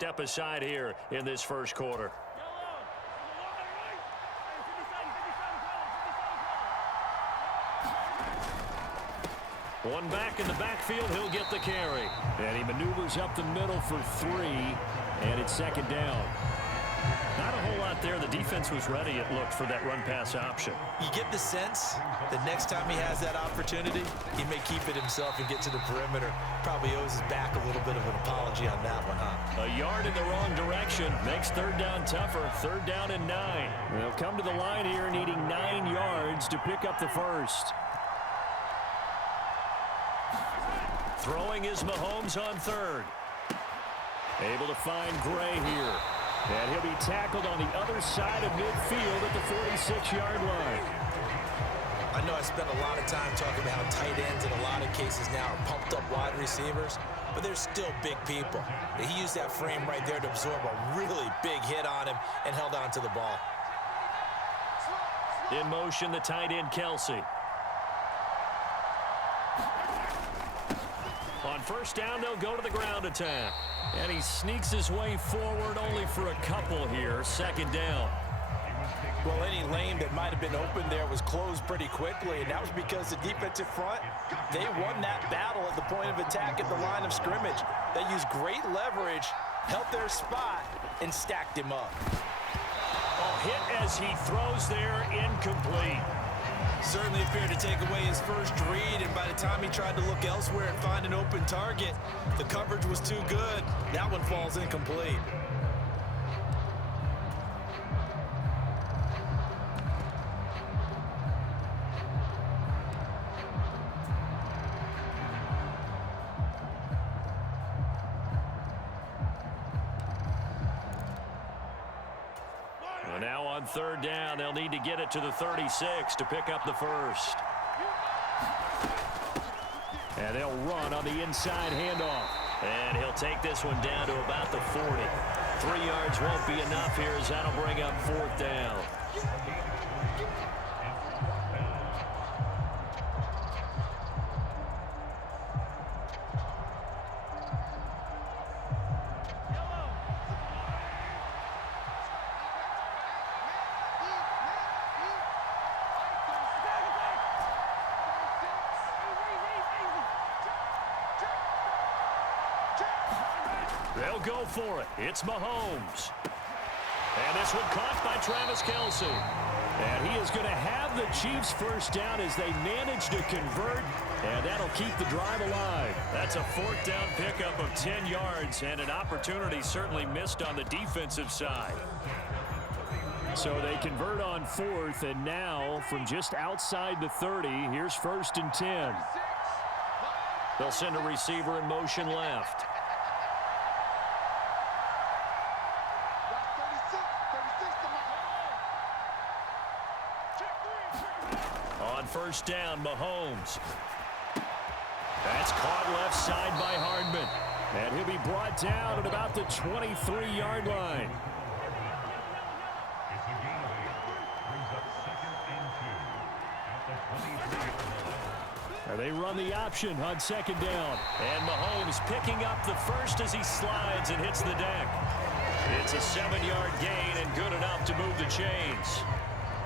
step aside here in this first quarter. One back in the backfield, he'll get the carry. And he maneuvers up the middle for 3, and it's second down. Not a whole lot there. The defense was ready, it looked, for that run-pass option. You get the sense that next time he has that opportunity, he may keep it himself and get to the perimeter. Probably owes his back a little bit of an apology on that one, huh? A yard in the wrong direction makes third down tougher. Third down and 9. They'll come to the line here needing 9 yards to pick up the first. Throwing is Mahomes on third. Able to find Gray here. And he'll be tackled on the other side of midfield at the 46-yard line. I know I spent a lot of time talking about how tight ends in a lot of cases now are pumped up wide receivers, but they're still big people. He used that frame right there to absorb a really big hit on him and held on to the ball. In motion, the tight end, Kelsey. On first down, they'll go to the ground attack. And he sneaks his way forward only for a couple here. Second down. Well, any lane that might have been open there was closed pretty quickly, and that was because the defensive front, they won that battle at the point of attack at the line of scrimmage. They used great leverage, held their spot, and stacked him up. A hit as he throws there, incomplete. Certainly appeared to take away his first read, and by the time he tried to look elsewhere and find an open target, the coverage was too good. That one falls incomplete. Now on third down, they'll need to get it to the 36 to pick up the first. And they'll run on the inside handoff. And he'll take this one down to about the 40. 3 yards won't be enough here as that'll bring up fourth down. They'll go for it. It's Mahomes. And this one caught by Travis Kelce. And he is going to have the Chiefs first down as they manage to convert. And that'll keep the drive alive. That's a fourth down pickup of 10 yards. And an opportunity certainly missed on the defensive side. So they convert on fourth. And now from just outside the 30, here's first and 10. They'll send a receiver in motion left. On first down, Mahomes. That's caught left side by Hardman. And he'll be brought down at about the 23-yard line. And they run the option on second down. And Mahomes picking up the first as he slides and hits the deck. It's a 7-yard gain and good enough to move the chains.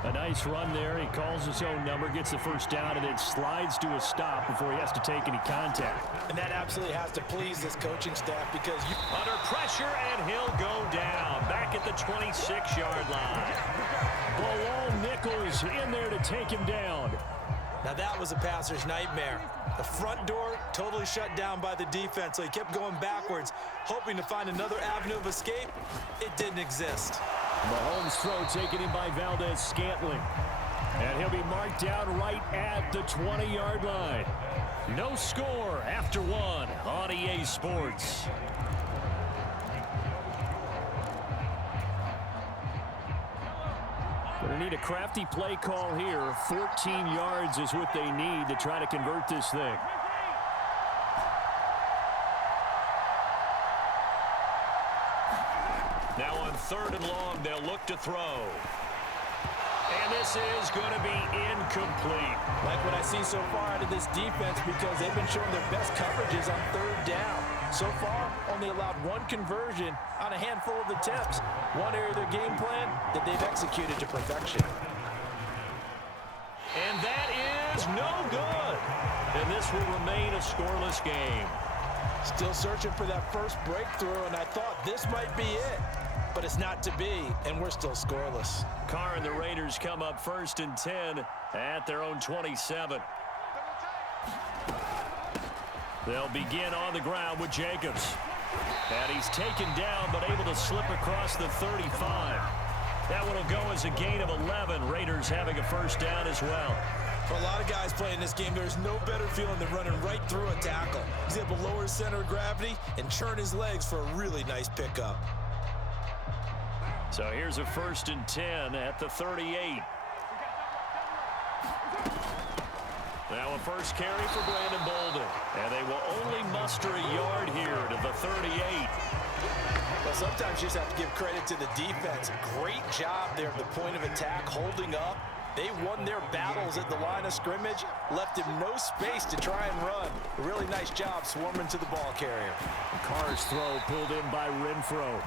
A nice run there. He calls his own number, gets the first down, and then slides to a stop before he has to take any contact. And that absolutely has to please this coaching staff because under pressure, and he'll go down back at the 26-yard line. Balone Nichols in there to take him down. Now that was a passer's nightmare. The front door totally shut down by the defense, so he kept going backwards, hoping to find another avenue of escape. It didn't exist. Mahomes' throw taken in by Valdez-Scantling. And he'll be marked down right at the 20-yard line. No score after one on EA Sports. Going to need a crafty play call here. 14 yards is what they need to try to convert this thing. Now on third and long, they'll look to throw. And this is going to be incomplete. Like what I see so far out of this defense because they've been showing their best coverages on third down. So far, only allowed one conversion on a handful of attempts. One area of their game plan that they've executed to perfection. And that is no good. And this will remain a scoreless game. Still searching for that first breakthrough, and I thought this might be it. But it's not to be, and we're still scoreless. Carr and the Raiders come up 1st and 10 at their own 27. They'll begin on the ground with Jacobs. And he's taken down, but able to slip across the 35. That one will go as a gain of 11. Raiders having a first down as well. For a lot of guys playing this game, there's no better feeling than running right through a tackle. He's able to lower his center of gravity and churn his legs for a really nice pickup. So here's a 1st and 10 at the 38. Now a first carry for Brandon Bolden. And they will only muster a yard here to the 38. Well, sometimes you just have to give credit to the defense. Great job there at the point of attack, holding up. They won their battles at the line of scrimmage, left him no space to try and run. A really nice job swarming to the ball carrier. Carr's throw pulled in by Renfro.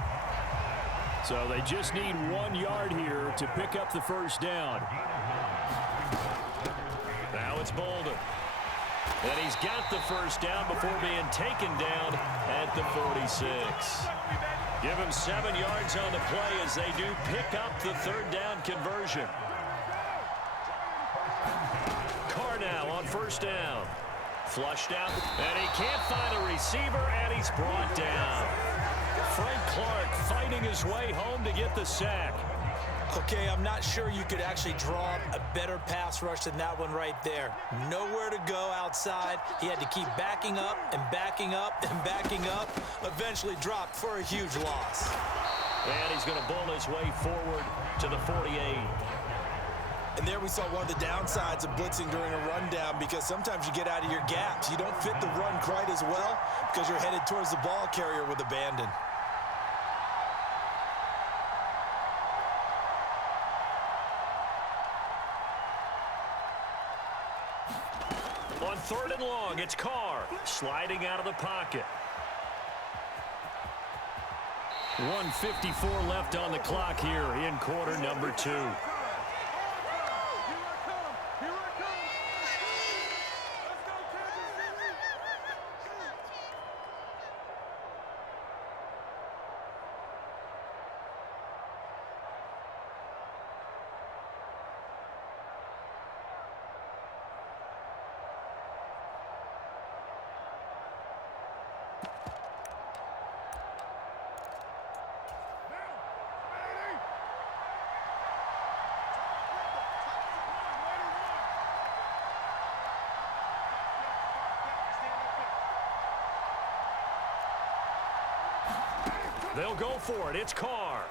So they just need 1 yard here to pick up the first down. Now it's Bolden. And he's got the first down before being taken down at the 46. Give him 7 yards on the play as they do pick up the 3rd down conversion. Carr now on 1st down. Flushed out, and he can't find a receiver, and he's brought down. Frank Clark fighting his way home to get the sack. Okay, I'm not sure you could actually draw up a better pass rush than that one right there. Nowhere to go outside. He had to keep backing up and backing up and backing up. Eventually dropped for a huge loss. And he's going to bull his way forward to the 48. And there we saw one of the downsides of blitzing during a rundown, because sometimes you get out of your gaps. You don't fit the run quite as well because you're headed towards the ball carrier with abandon. On 3rd and long, it's Carr sliding out of the pocket. 1:54 left on the clock here in quarter number 2. They'll go for it. It's Carr.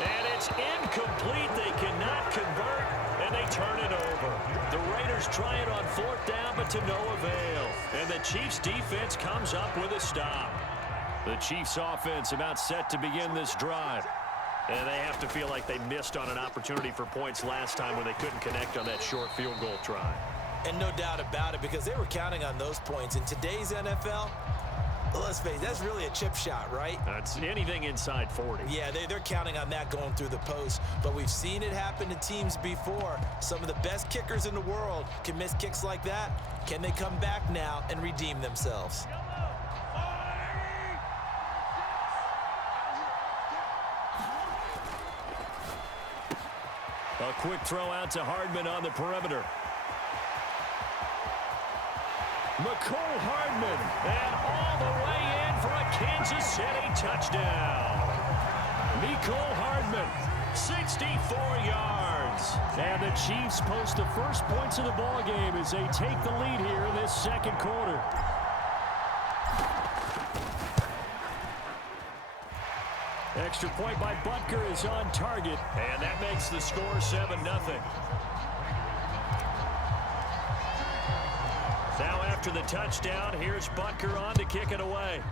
And it's incomplete. They cannot convert, and they turn it over. The Raiders try it on 4th down, but to no avail. And the Chiefs' defense comes up with a stop. The Chiefs' offense about set to begin this drive. And they have to feel like they missed on an opportunity for points last time when they couldn't connect on that short field goal try. And no doubt about it, because they were counting on those points. In today's NFL, let's face it, that's really a chip shot, right? That's anything inside 40. Yeah, they're counting on that going through the post. But we've seen it happen to teams before. Some of the best kickers in the world can miss kicks like that. Can they come back now and redeem themselves? A quick throw out to Hardman on the perimeter. McCole Hardman, and all the way in for a Kansas City touchdown. McCole Hardman, 64 yards. And the Chiefs post the first points of the ball game as they take the lead here in this 2nd quarter. Extra point by Butker is on target, and that makes the score 7-0. Now after the touchdown, here's Butker on to kick it away.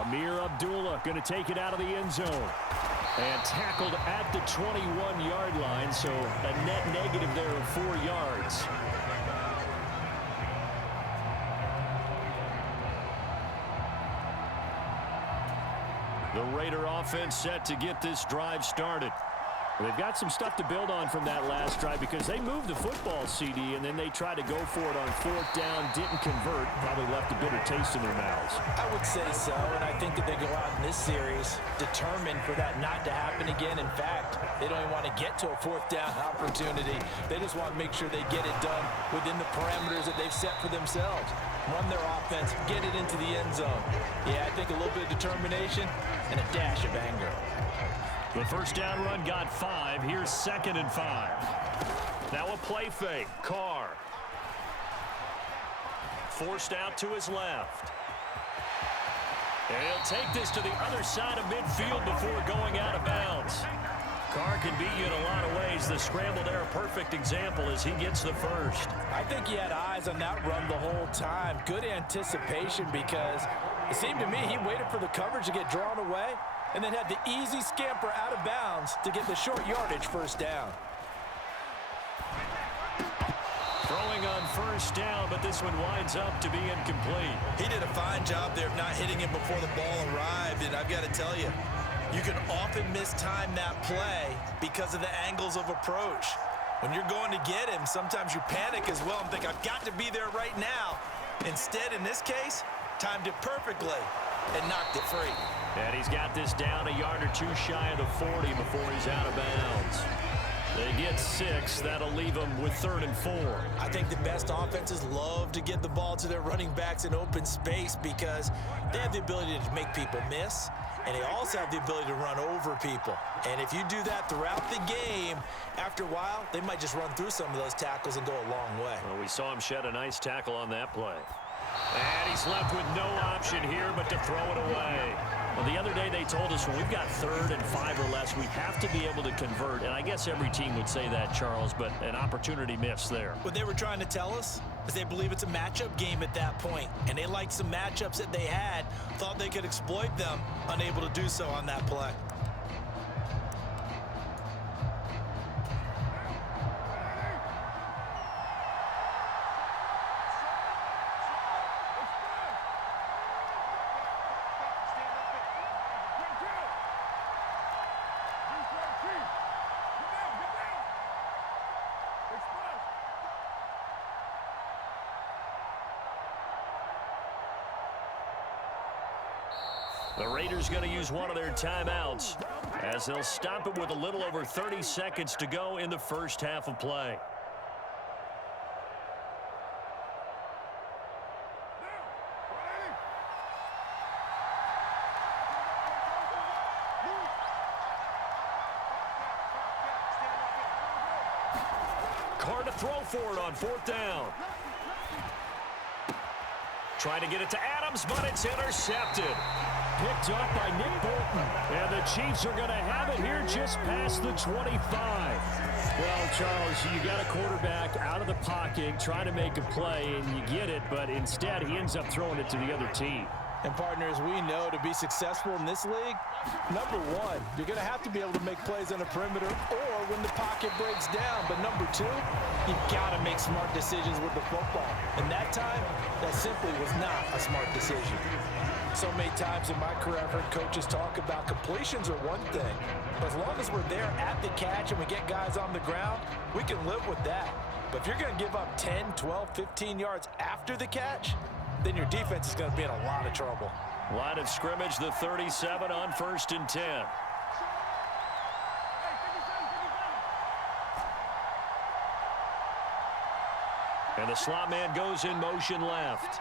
Amir Abdullah going to take it out of the end zone. And tackled at the 21-yard line, so a net negative there of 4 yards. The Raider offense set to get this drive started. They've got some stuff to build on from that last drive because they moved the football, CD, and then they tried to go for it on 4th down, didn't convert, probably left a bitter taste in their mouths. I would say so, and I think that they go out in this series determined for that not to happen again. In fact, they don't even want to get to a 4th down opportunity. They just want to make sure they get it done within the parameters that they've set for themselves. Run their offense, get it into the end zone. Yeah, I think a little bit of determination and a dash of anger. The first down run got 5. Here's 2nd and 5. Now a play fake. Carr. Forced out to his left. And he'll take this to the other side of midfield before going out of bounds. Carr can beat you in a lot of ways. The scramble there, a perfect example as he gets the first. I think he had eyes on that run the whole time. Good anticipation because it seemed to me he waited for the coverage to get drawn away and then had the easy scamper out of bounds to get the short yardage first down. Throwing on first down, but this one winds up to be incomplete. He did a fine job there of not hitting him before the ball arrived, and I've got to tell you, you can often mistime that play because of the angles of approach. When you're going to get him, sometimes you panic as well and think, I've got to be there right now. Instead, in this case, timed it perfectly and knocked it free. And he's got this down a yard or two shy of the 40 before he's out of bounds. They get 6. That'll leave them with 3rd and 4. I think the best offenses love to get the ball to their running backs in open space because they have the ability to make people miss, and they also have the ability to run over people. And if you do that throughout the game, after a while, they might just run through some of those tackles and go a long way. Well, we saw him shed a nice tackle on that play. And he's left with no option here but to throw it away. Well, the other day they told us when we've got 3rd and 5 or less, we have to be able to convert. And I guess every team would say that, Charles, but an opportunity missed there. What they were trying to tell us is they believe it's a matchup game at that point. And they liked some matchups that they had, thought they could exploit them, unable to do so on that play. The Raiders going to use one of their timeouts as they'll stop it with a little over 30 seconds to go in the first half of play. Carr to throw for it on 4th down. Trying to get it to Adams, but it's intercepted. Picked up by Nick Bolton. And the Chiefs are going to have it here just past the 25. Well, Charles, you got a quarterback out of the pocket trying to make a play, and you get it, but instead he ends up throwing it to the other team. And partners, we know to be successful in this league, number one, you're going to have to be able to make plays on the perimeter or when the pocket breaks down. But number two, you've got to make smart decisions with the football. And that time, that simply was not a smart decision. So many times in my career, I've heard coaches talk about completions are one thing. But as long as we're there at the catch and we get guys on the ground, we can live with that. But if you're going to give up 10, 12, 15 yards after the catch, then your defense is going to be in a lot of trouble. Line of scrimmage, the 37 on 1st and 10. And the slot man goes in motion left.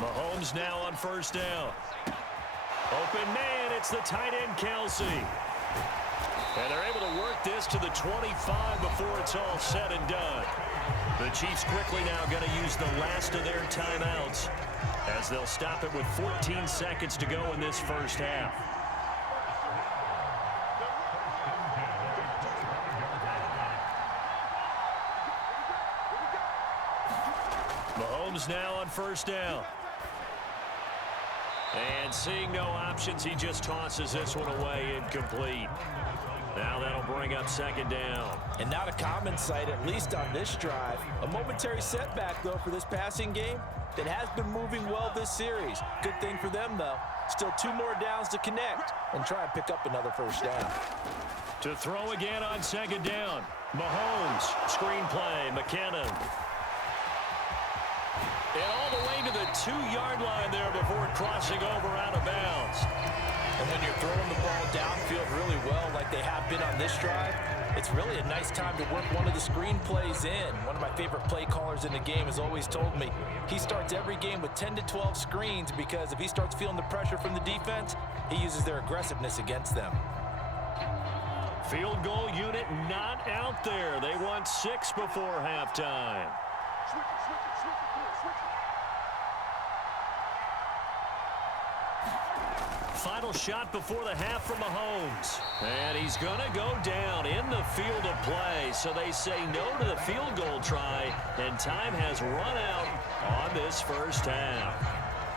Mahomes now on 1st down. Open man, it's the tight end Kelsey. And they're able to work this to the 25 before it's all said and done. The Chiefs quickly now going to use the last of their timeouts as they'll stop it with 14 seconds to go in this first half. Mahomes now on 1st down. And seeing no options, he just tosses this one away incomplete. Now that'll bring up second down. And not a common sight, at least on this drive. A momentary setback, though, for this passing game that has been moving well this series. Good thing for them, though. Still 2 more downs to connect and try and pick up another first down. To throw again on second down. Mahomes, screenplay, McKinnon. And all the way to the 2-yard line there before crossing over out of bounds. And when you're throwing the ball downfield really well like they have been on this drive, it's really a nice time to work one of the screen plays in. One of my favorite play callers in the game has always told me he starts every game with 10 to 12 screens because if he starts feeling the pressure from the defense, he uses their aggressiveness against them. Field goal unit not out there. They want 6 before halftime. Final shot before the half from Mahomes. And he's going to go down in the field of play. So they say no to the field goal try, and time has run out on this first half.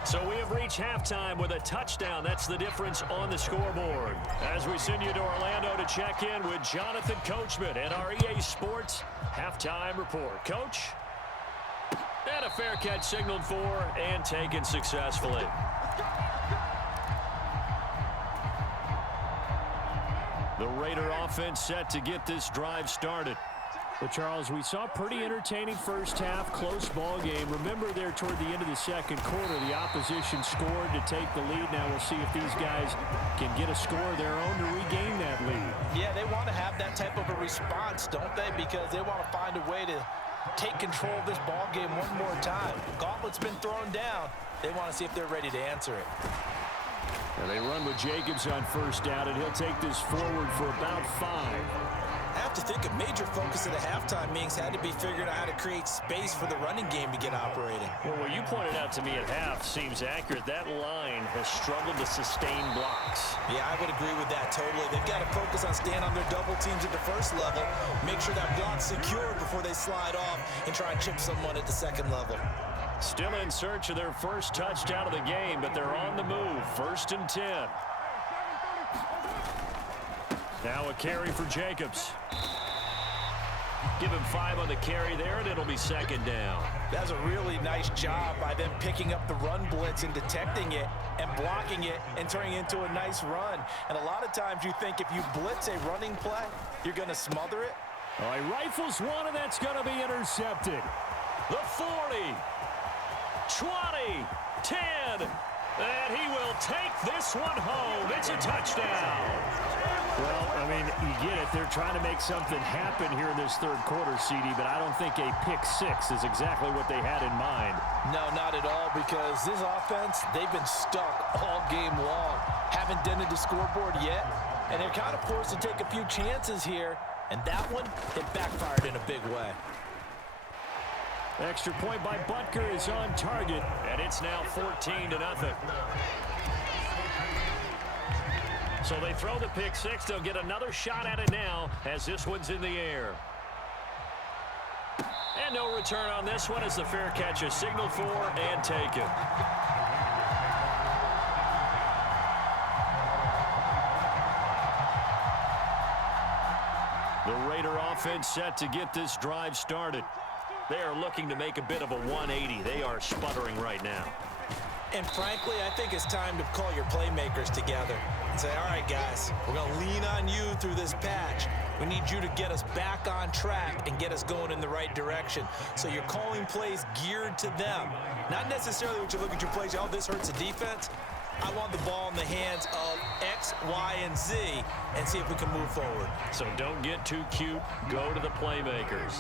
So we have reached halftime with a touchdown. That's the difference on the scoreboard. As we send you to Orlando to check in with Jonathan Coachman and our EA Sports halftime report. Coach? And a fair catch signaled for and taken successfully. The Raider offense set to get this drive started. But, Charles, we saw a pretty entertaining first half, close ball game. Remember there toward the end of the second quarter, the opposition scored to take the lead. Now we'll see if these guys can get a score of their own to regain that lead. Yeah, they want to have that type of a response, don't they? Because they want to find a way to take control of this ball game one more time. Gauntlet's been thrown down. They want to see if they're ready to answer it. And they run with Jacobs on first down, and he'll take this forward for about 5. I have to think a major focus at the halftime meetings had to be figuring out how to create space for the running game to get operating. Well, what you pointed out to me at half seems accurate. That line has struggled to sustain blocks. Yeah, I would agree with that totally. They've got to focus on staying on their double teams at the first level, make sure that block's secure before they slide off and try and chip someone at the second level. Still in search of their first touchdown of the game, but they're on the move. 1st and 10. Now a carry for Jacobs. Give him 5 on the carry there, and it'll be second down. That's a really nice job by them picking up the run blitz and detecting it and blocking it and turning it into a nice run. And a lot of times you think if you blitz a running play, you're going to smother it. All right, rifles one, and that's going to be intercepted. The 40, 20, 10, and he will take this one home. It's a touchdown. Well, I mean, you get it. They're trying to make something happen here in this third quarter, CD, but I don't think a pick 6 is exactly what they had in mind. No, not at all, because this offense, they've been stuck all game long. Haven't dented the scoreboard yet, and they're kind of forced to take a few chances here, and that one, it backfired in a big way. Extra point by Butker is on target, and it's now 14-0. So they throw the pick 6. They'll get another shot at it now as this one's in the air. And no return on this one as the fair catch is signaled for and taken. The Raider offense set to get this drive started. They are looking to make a bit of a 180. They are sputtering right now. And frankly, I think it's time to call your playmakers together and say, all right, guys, we're going to lean on you through this patch. We need you to get us back on track and get us going in the right direction. So you're calling plays geared to them. Not necessarily what you look at your plays, oh, this hurts the defense. I want the ball in the hands of X, Y, and Z and see if we can move forward. So don't get too cute. Go to the playmakers.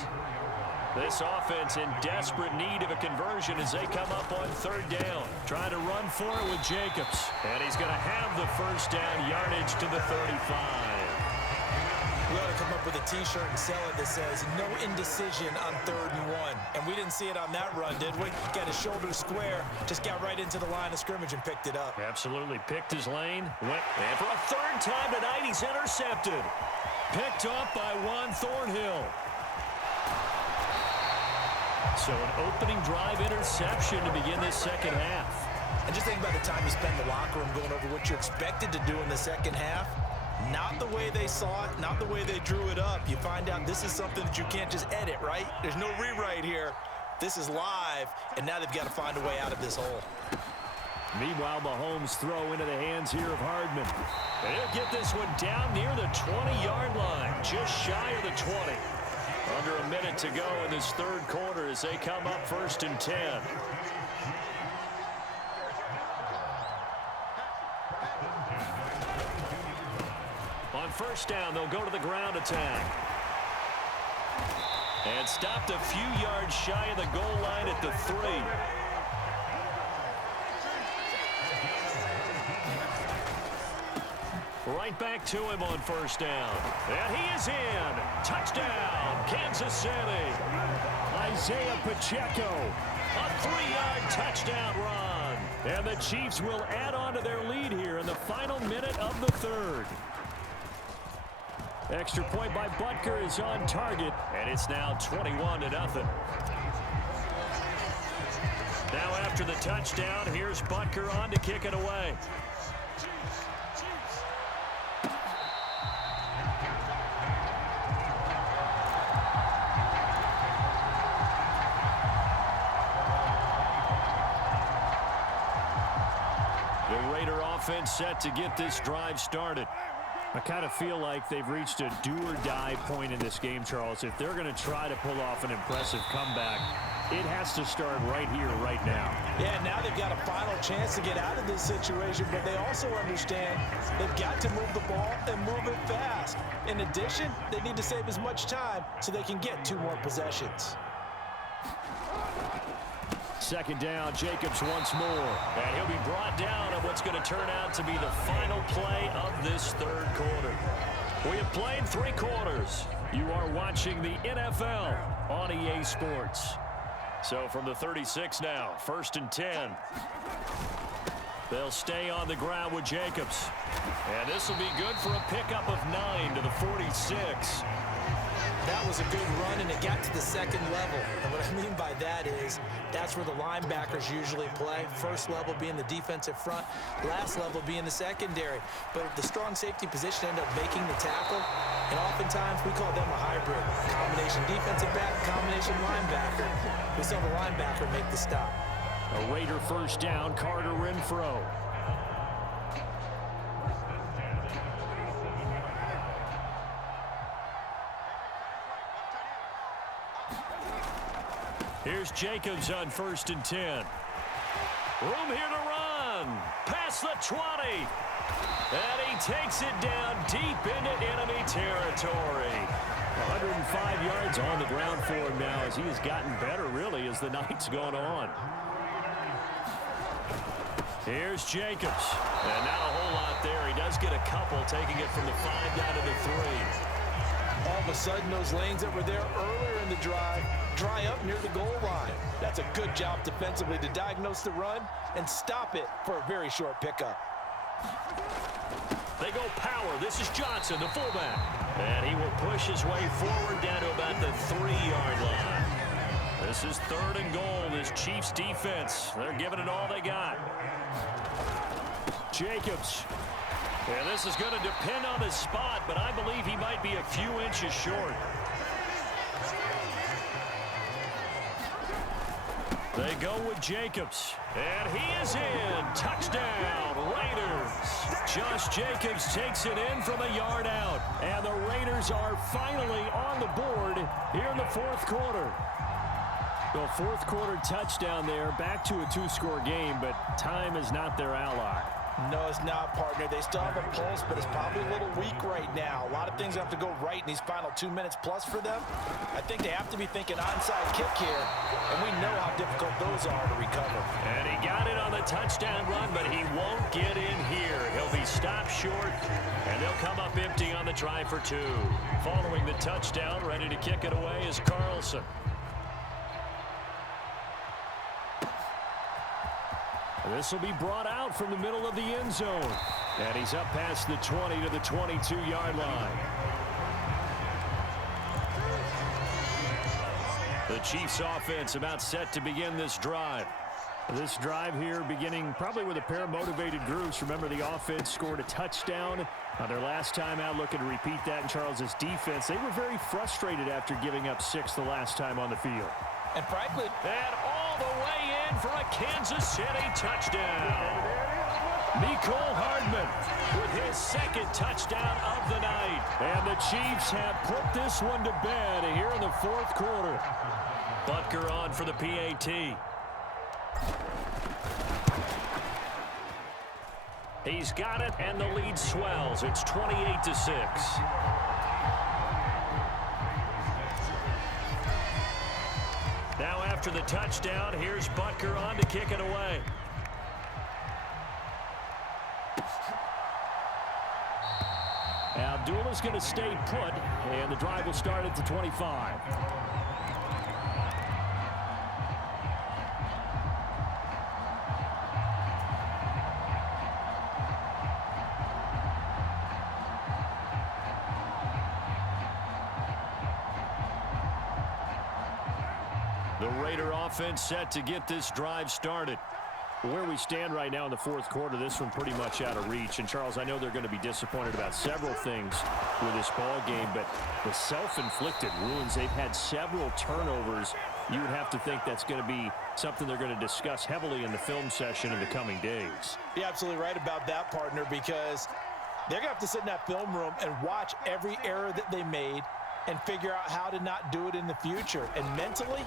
This offense in desperate need of a conversion as they come up on third down. Trying to run for it with Jacobs. And he's going to have the first down yardage to the 35. We ought to come up with a T-shirt and sell it that says, no indecision on 3rd and 1. And we didn't see it on that run, did we? Got his shoulder square, just got right into the line of scrimmage and picked it up. Absolutely. Picked his lane. Went, and for a 3rd time tonight, he's intercepted. Picked up by Juan Thornhill. So an opening drive interception to begin this second half. And just think about the time you spend in the locker room going over what you expected to do in the second half. Not the way they saw it, not the way they drew it up. You find out this is something that you can't just edit, right? There's no rewrite here. This is live, and now they've got to find a way out of this hole. Meanwhile, Mahomes throw into the hands here of Hardman. And he'll get this one down near the 20-yard line, just shy of the 20. Under a minute to go in this third quarter as they come up 1st and 10. On first down, they'll go to the ground attack. And stopped a few yards shy of the goal line at the 3. Right back to him on first down. And he is in. Touchdown, Kansas City. Isaiah Pacheco. A 3-yard touchdown run. And the Chiefs will add on to their lead here in the final minute of the third. Extra point by Butker is on target, and it's now 21-0. Now after the touchdown, here's Butker on to kick it away. The Raider offense set to get this drive started. I kind of feel like they've reached a do-or-die point in this game, Charles. If they're going to try to pull off an impressive comeback, it has to start right here, right now. Yeah, now they've got a final chance to get out of this situation, but they also understand they've got to move the ball and move it fast. In addition, they need to save as much time so they can get 2 more possessions. Second down, Jacobs once more. And he'll be brought down on what's going to turn out to be the final play of this third quarter. We have played 3 quarters. You are watching the NFL on EA Sports. So from the 36 now, 1st and 10. They'll stay on the ground with Jacobs. And this will be good for a pickup of 9 to the 46. That was a good run, and it got to the second level. And what I mean by that is that's where the linebackers usually play. First level being the defensive front, last level being the secondary. But the strong safety position ended up making the tackle, and oftentimes we call them a hybrid. Combination defensive back, combination linebacker. We saw the linebacker make the stop. A Raider first down, Carter Renfro. Here's Jacobs on 1st and 10. Room here to run. Past the 20. And he takes it down deep into enemy territory. 105 yards on the ground for him now as he has gotten better, really, as the night's gone on. Here's Jacobs. And not a whole lot there. He does get a couple, taking it from the 5 down to the 3. All of a sudden, those lanes that were there earlier in the drive dry up near the goal line. That's a good job defensively to diagnose the run and stop it for a very short pickup. They go power. This is Johnson, the fullback. And he will push his way forward down to about the 3-yard line. This is 3rd and goal. This Chiefs defense, they're giving it all they got. Jacobs. And this is going to depend on his spot, but I believe he might be a few inches short. They go with Jacobs. And he is in. Touchdown, Raiders. Josh Jacobs takes it in from a yard out. And the Raiders are finally on the board here in the 4th quarter. The 4th quarter touchdown there. Back to a 2-score game, but time is not their ally. No, it's not, partner. They still have a pulse, but it's probably a little weak right now. A lot of things have to go right in these final 2 minutes plus for them. I think they have to be thinking onside kick here, and we know how difficult those are to recover. And he got it on the touchdown run, but he won't get in here. He'll be stopped short, and they'll come up empty on the try for 2. Following the touchdown, ready to kick it away is Carlson. This will be brought out from the middle of the end zone. And he's up past the 20 to the 22-yard line. The Chiefs offense about set to begin this drive. This drive here beginning probably with a pair of motivated groups. Remember, the offense scored a touchdown their last time out, looking to repeat that in Charles's defense. They were very frustrated after giving up 6 the last time on the field. And frankly, and all the way in for a Kansas City touchdown. Mecole Hardman with his second touchdown of the night. And the Chiefs have put this one to bed here in the fourth quarter. Butker on for the PAT. He's got it, and the lead swells. It's 28-6. Now after the touchdown, here's Butker on to kick it away. Abdullah's going to stay put, and the drive will start at the 25. The Raider offense set to get this drive started. Where we stand right now in the fourth quarter, this one pretty much out of reach. And, Charles, I know they're going to be disappointed about several things with this ball game, but the self-inflicted wounds, they've had several turnovers. You would have to think that's going to be something they're going to discuss heavily in the film session in the coming days. You're absolutely right about that, partner, because they're going to have to sit in that film room and watch every error that they made and figure out how to not do it in the future. And mentally,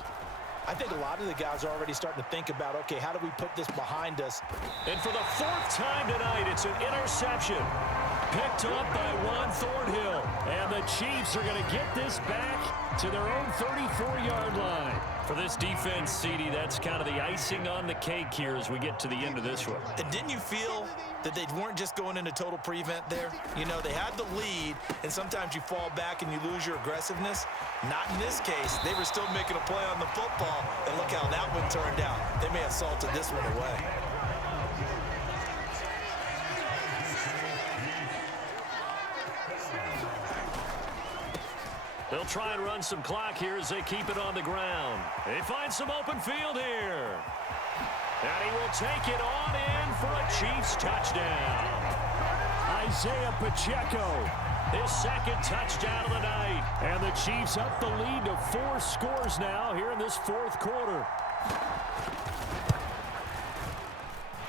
I think a lot of the guys are already starting to think about, okay, how do we put this behind us? And for the fourth time tonight, it's an interception. Picked up by Juan Thornhill. And the Chiefs are going to get this back to their own 34-yard line. For this defense, CD, that's kind of the icing on the cake here as we get to the end of this one. And didn't you feel that they weren't just going into total prevent there? You know, they had the lead, and sometimes you fall back and you lose your aggressiveness. Not in this case. They were still making a play on the football, and look how that one turned out. They may have salted this one away. They'll try and run some clock here as they keep it on the ground. They find some open field here. And he will take it on in for a Chiefs touchdown. Isaiah Pacheco, his second touchdown of the night. And the Chiefs up the lead to 4 scores now here in this fourth quarter.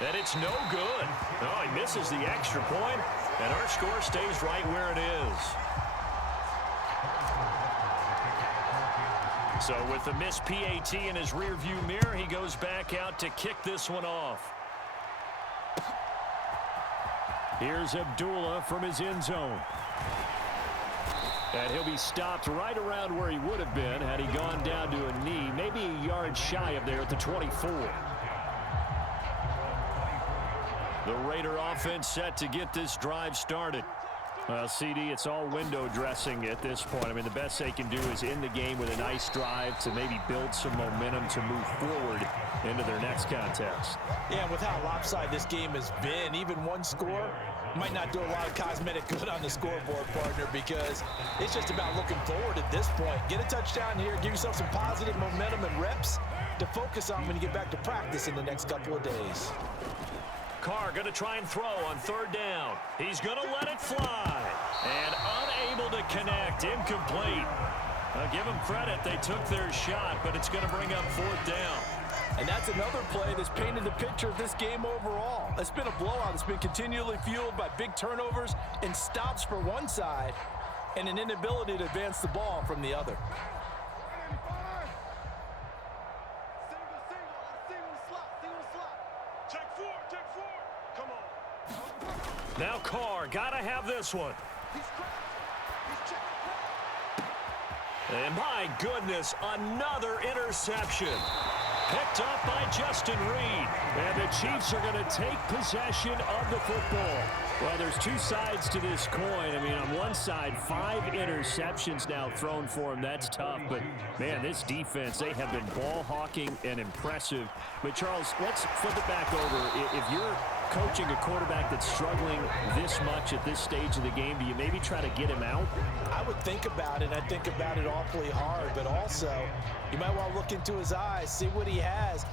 And it's no good. Oh, he misses the extra point, and our score stays right where it is. So with the missed PAT in his rearview mirror, he goes back out to kick this one off. Here's Abdullah from his end zone. And he'll be stopped right around where he would have been had he gone down to a knee, maybe a yard shy of there at the 24. The Raider offense set to get this drive started. Well, CD, it's all window dressing at this point. I mean, the best they can do is end the game with a nice drive to maybe build some momentum to move forward into their next contest. Yeah, with how lopsided this game has been, even one score might not do a lot of cosmetic good on the scoreboard, partner, because it's just about looking forward at this point. Get a touchdown here, give yourself some positive momentum and reps to focus on when you get back to practice in the next couple of days. Carr going to try and throw on third down. He's going to let it fly. And unable to connect. Incomplete. I'll give them credit. They took their shot, but it's going to bring up fourth down. And that's another play that's painted the picture of this game overall. It's been a blowout. It's been continually fueled by big turnovers and stops for one side and an inability to advance the ball from the other. Now Carr, gotta have this one. And my goodness, another interception. Picked up by Justin Reed. And the Chiefs are going to take possession of the football. Well, there's two sides to this coin. I mean, on one side, 5 interceptions now thrown for him. That's tough. But, man, this defense, they have been ball hawking and impressive. But, Charles, let's flip it back over. If you're coaching a quarterback that's struggling this much at this stage of the game, do you maybe try to get him out? I would think about it. I think about it awfully hard. But also, you might want to look into his eyes, see what he has,